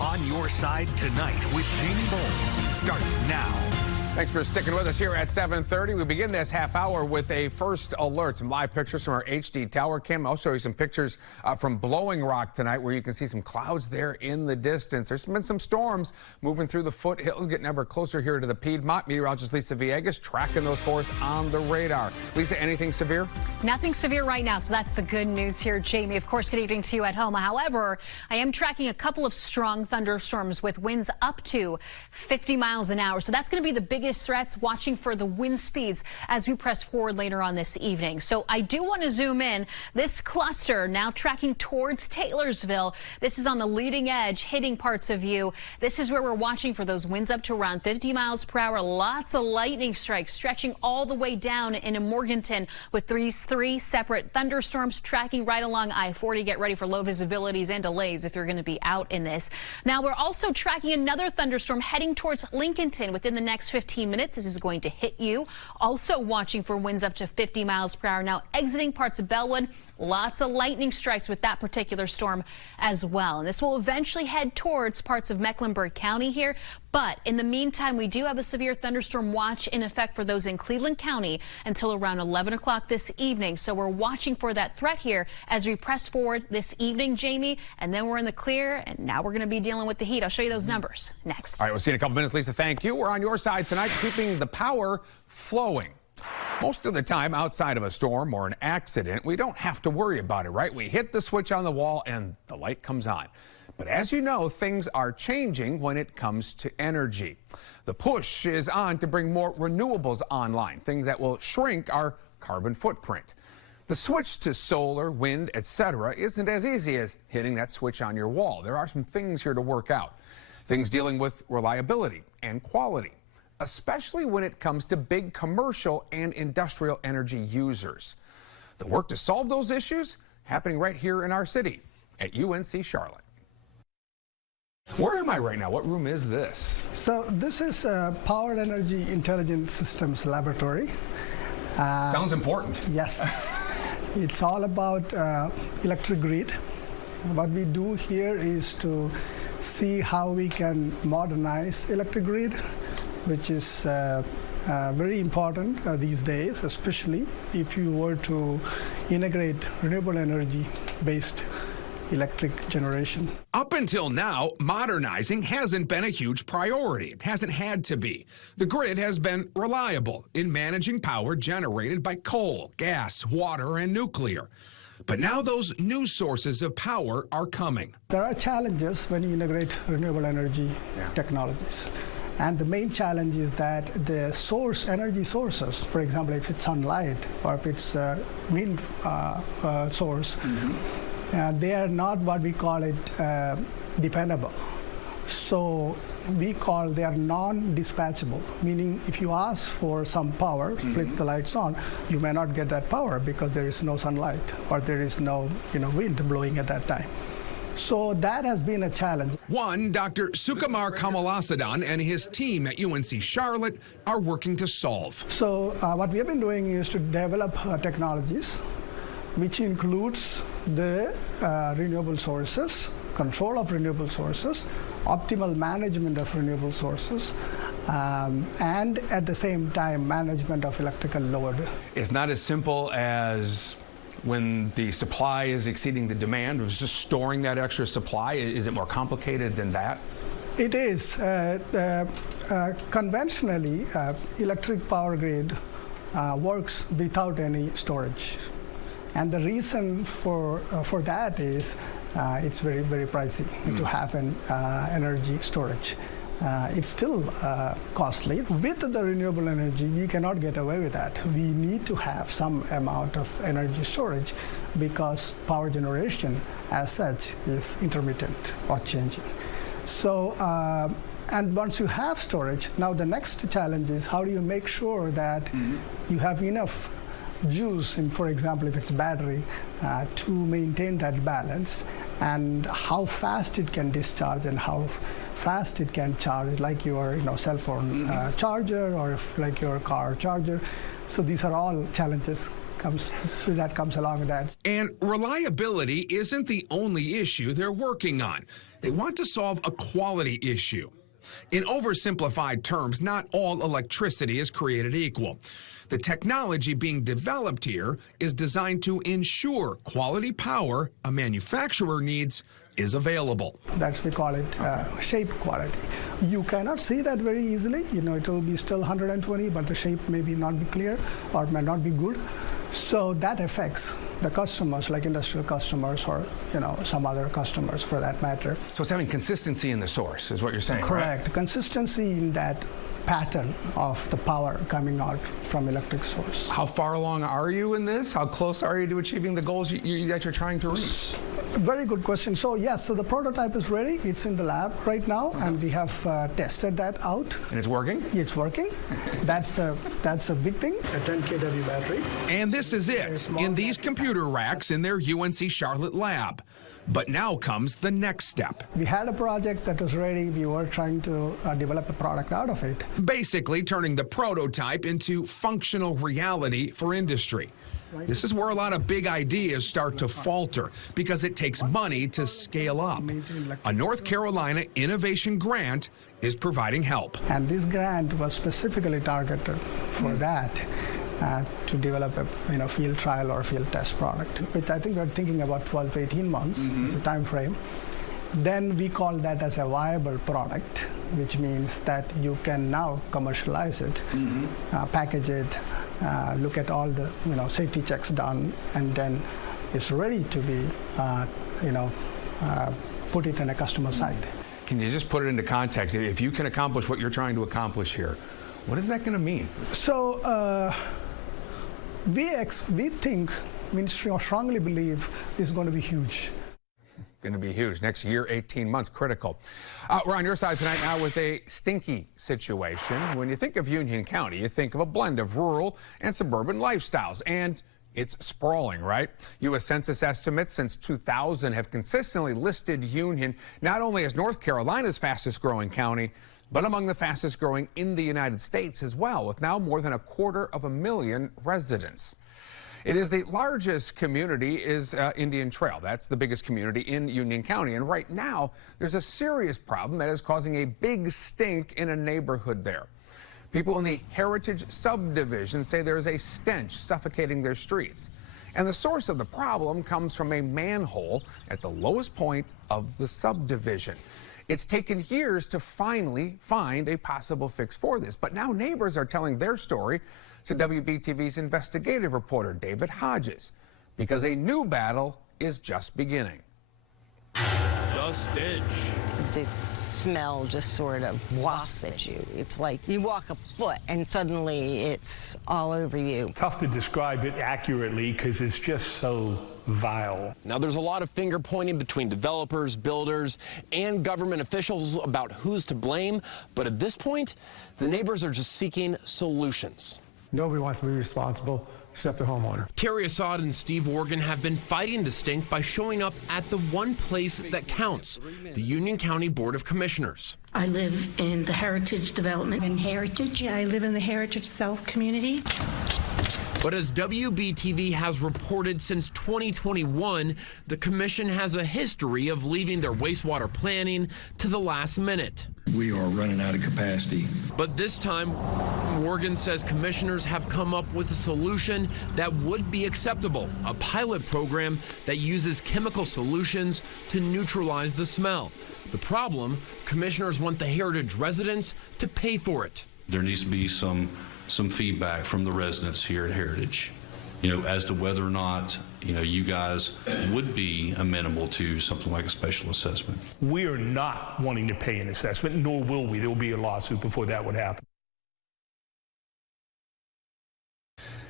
On Your Side Tonight with Jamie Bold starts now. Thanks for sticking with us here at 7:30. We begin this half hour with a first alert. Some live pictures from our HD tower cam. I'll show you some pictures from Blowing Rock tonight where you can see some clouds there in the distance. There's been some storms moving through the foothills, getting ever closer here to the Piedmont. Meteorologist Lisa Villegas tracking those for us on the radar. Lisa, anything severe? Nothing severe right now, so that's the good news here, Jamie. Of course, good evening to you at home. However, I am tracking a couple of strong thunderstorms with winds up to 50 miles an hour. So that's going to be the biggest threats, watching for the wind speeds as we press forward later on this evening. So I do want to zoom in. This cluster now tracking towards Taylorsville. This is on the leading edge, hitting parts of you. This is where we're watching for those winds up to around 50 miles per hour. Lots of lightning strikes stretching all the way down into Morganton with these three separate thunderstorms tracking right along I-40. Get ready for low visibilities and delays if you're going to be out in this. Now we're also tracking another thunderstorm heading towards Lincolnton within the next 15 minutes. This is going to hit you. Also watching for winds up to 50 miles per hour. Now exiting parts of Bellwood. Lots of lightning strikes with that particular storm as well. And this will eventually head towards parts of Mecklenburg County here. But in the meantime, we do have a severe thunderstorm watch in effect for those in Cleveland County until around 11 o'clock this evening. So we're watching for that threat here as we press forward this evening, Jamie. And then we're in the clear. And now we're going to be dealing with the heat. I'll show you those numbers next. All right, we'll see you in a couple minutes, Lisa. Thank you. We're on your side tonight, keeping the power flowing. Most of the time, outside of a storm or an accident, we don't have to worry about it, right? We hit the switch on the wall and the light comes on. But as you know, things are changing when it comes to energy. The push is on to bring more renewables online, things that will shrink our carbon footprint. The switch to solar, wind, etc. isn't as easy as hitting that switch on your wall. There are some things here to work out. Things dealing with reliability and quality, especially when it comes to big commercial and industrial energy users. The work to solve those issues happening right here in our city at UNC Charlotte. Where am I right now? What room is this? So this is Powered Energy Intelligent Systems Laboratory. Sounds important. Yes. It's all about electric grid. What we do here is to see how we can modernize electric grid, which is very important these days, especially if you were to integrate renewable energy-based electric generation. Up until now, modernizing hasn't been a huge priority. It hasn't had to be. The grid has been reliable in managing power generated by coal, gas, water, and nuclear. But now those new sources of power are coming. There are challenges when you integrate renewable energy technologies. And the main challenge is that the energy sources, for example, if it's sunlight or if it's wind source, they are not what we call it dependable. So we call they are non-dispatchable, meaning if you ask for some power, flip the lights on, you may not get that power because there is no sunlight or there is no wind blowing at that time. So that has been a challenge. One, Dr. Sukumar Kamalasadan and his team at UNC Charlotte are working to solve. So what we have been doing is to develop technologies, which includes the renewable sources, control of renewable sources, optimal management of renewable sources, and at the same time, management of electrical load. It's not as simple as when the supply is exceeding the demand, was just storing that extra supply. Is it more complicated than that? It is. Conventionally, electric power grid works without any storage. And the reason for that is it's very, very pricey to have an energy storage. It's still costly. With the renewable energy, we cannot get away with that. We need to have some amount of energy storage because power generation as such is intermittent or changing. So, and once you have storage, now the next challenge is how do you make sure that you have enough juice in, for example, if it's battery, to maintain that balance, and how fast it can discharge and how fast it can charge, like your cell phone charger or like your car charger. So these are all challenges that comes along with that. And reliability isn't the only issue they're working on. They want to solve a quality issue. In oversimplified terms, not all electricity is created equal. The technology being developed here is designed to ensure quality power a manufacturer needs is available. That's, we call it shape quality. You cannot see that very easily. You know, it will be still 120, but the shape may not be clear or may not be good. So that affects the customers, like industrial customers or, you know, some other customers for that matter. So it's having consistency in the source is what you're saying, Correct. right? Consistency in that pattern of the power coming out from electric source. How far along are you in this? How close are you to achieving the goals that you're trying to reach? Very good question. So yes, so the prototype is ready. It's in the lab right now, and we have tested that out. And it's working? It's working. That's a big thing. A 10 kW battery. And this is it, in these computer racks in their UNC Charlotte lab. But now comes the next step. We had a project that was ready. We were trying to develop a product out of it. Basically turning the prototype into functional reality for industry. This is where a lot of big ideas start to falter because it takes money to scale up. A North Carolina innovation grant is providing help. And this grant was specifically targeted for that. To develop a field trial or field test product, which I think we're thinking about 12 to 18 months is the time frame. Then we call that as a viable product, which means that you can now commercialize it, package it, look at all the safety checks done, and then it's ready to be put it in a customer site. Can you just put it into context? If you can accomplish what you're trying to accomplish here, what is that going to mean? So we think, Ministry strongly believe, is going to be huge. Going to be huge. Next year, 18 months, critical. We're on your side tonight now with a stinky situation. When you think of Union County, you think of a blend of rural and suburban lifestyles, and it's sprawling, right? U.S. Census estimates since 2000 have consistently listed Union not only as North Carolina's fastest growing county, but among the fastest growing in the United States as well, with now more than 250,000 residents. It is the largest community is Indian Trail. That's the biggest community in Union County. And right now, there's a serious problem that is causing a big stink in a neighborhood there. People in the Heritage subdivision say there's a stench suffocating their streets. And the source of the problem comes from a manhole at the lowest point of the subdivision. It's taken years to finally find a possible fix for this, but now neighbors are telling their story to WBTV's investigative reporter, David Hodges, because a new battle is just beginning. The stench. The smell just sort of wafts at you. It's like you walk a foot and suddenly it's all over you. Tough to describe it accurately because it's just so vile. Now, there's a lot of finger pointing between developers, builders, and government officials about who's to blame. But at this point, the neighbors are just seeking solutions. Nobody wants to be responsible except the homeowner. Terry Assad and Steve Morgan have been fighting the stink by showing up at the one place that counts, the Union County Board of Commissioners. I live in the Heritage Development. In Heritage, I live in the Heritage South community. But as WBTV has reported since 2021, the commission has a history of leaving their wastewater planning to the last minute. We are running out of capacity. But this time, Morgan says commissioners have come up with a solution that would be acceptable, a pilot program that uses chemical solutions to neutralize the smell. The problem, commissioners want the Heritage residents to pay for it. There needs to be some feedback from the residents here at Heritage, as to whether or not, you guys would be amenable to something like a special assessment. We are not wanting to pay an assessment, nor will we. There will be a lawsuit before that would happen.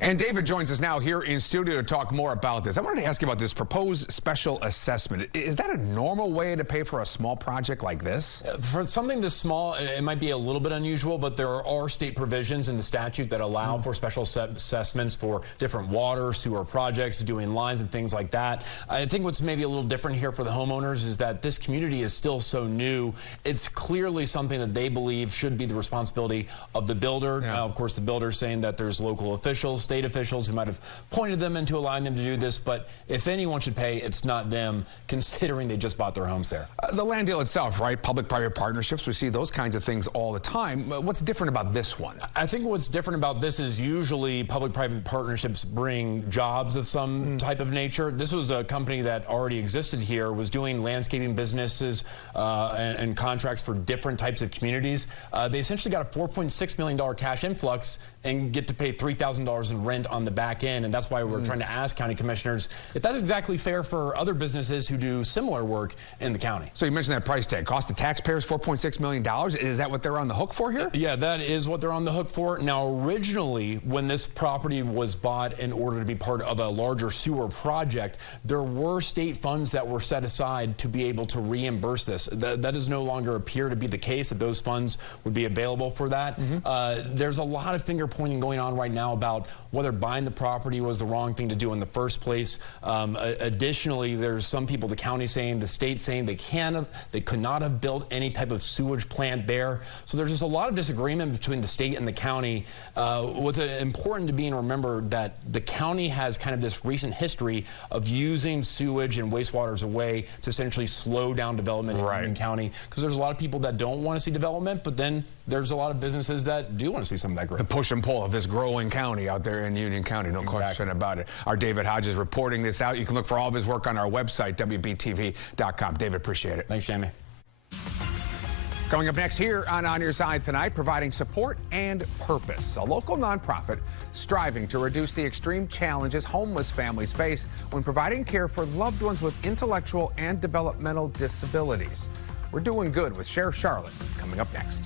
And David joins us now here in studio to talk more about this. I wanted to ask you about this proposed special assessment. Is that a normal way to pay for a small project like this? For something this small, it might be a little bit unusual, but there are state provisions in the statute that allow for special assessments for different water, sewer projects, doing lines and things like that. I think what's maybe a little different here for the homeowners is that this community is still so new. It's clearly something that they believe should be the responsibility of the builder. Yeah. Now, of course, the builder saying that there's local officials state officials who might have pointed them into allowing them to do this, but if anyone should pay, it's not them, considering they just bought their homes there. The land deal itself, right? Public-private partnerships, we see those kinds of things all the time. What's different about this one? I think what's different about this is usually public-private partnerships bring jobs of some type of nature. This was a company that already existed here, was doing landscaping businesses and contracts for different types of communities. They essentially got a $4.6 million cash influx and get to pay $3,000 in rent on the back end. And that's why we're trying to ask county commissioners if that's exactly fair for other businesses who do similar work in the county. So you mentioned that price tag. Cost the taxpayers $4.6 million. Is that what they're on the hook for here? Yeah, that is what they're on the hook for. Now, originally, when this property was bought in order to be part of a larger sewer project, there were state funds that were set aside to be able to reimburse this. That does no longer appear to be the case, that those funds would be available for that. There's a lot of finger pointing going on right now about whether buying the property was the wrong thing to do in the first place. Additionally, there's some people, the county saying, the state saying they could not have built any type of sewage plant there. So there's just a lot of disagreement between the state and the county. With it important to being remembered that the county has kind of this recent history of using sewage and wastewater as a way to essentially slow down development in Union County, because there's a lot of people that don't want to see development, but then there's a lot of businesses that do want to see some of that growth. The push and pull of this growing county out there in Union County, no question about it. Our David Hodges reporting this out. You can look for all of his work on our website, WBTV.com. David, appreciate it. Thanks, Jamie. Coming up next here on Your Side Tonight, providing support and purpose. A local nonprofit striving to reduce the extreme challenges homeless families face when providing care for loved ones with intellectual and developmental disabilities. We're doing good with Sheriff Charlotte coming up next.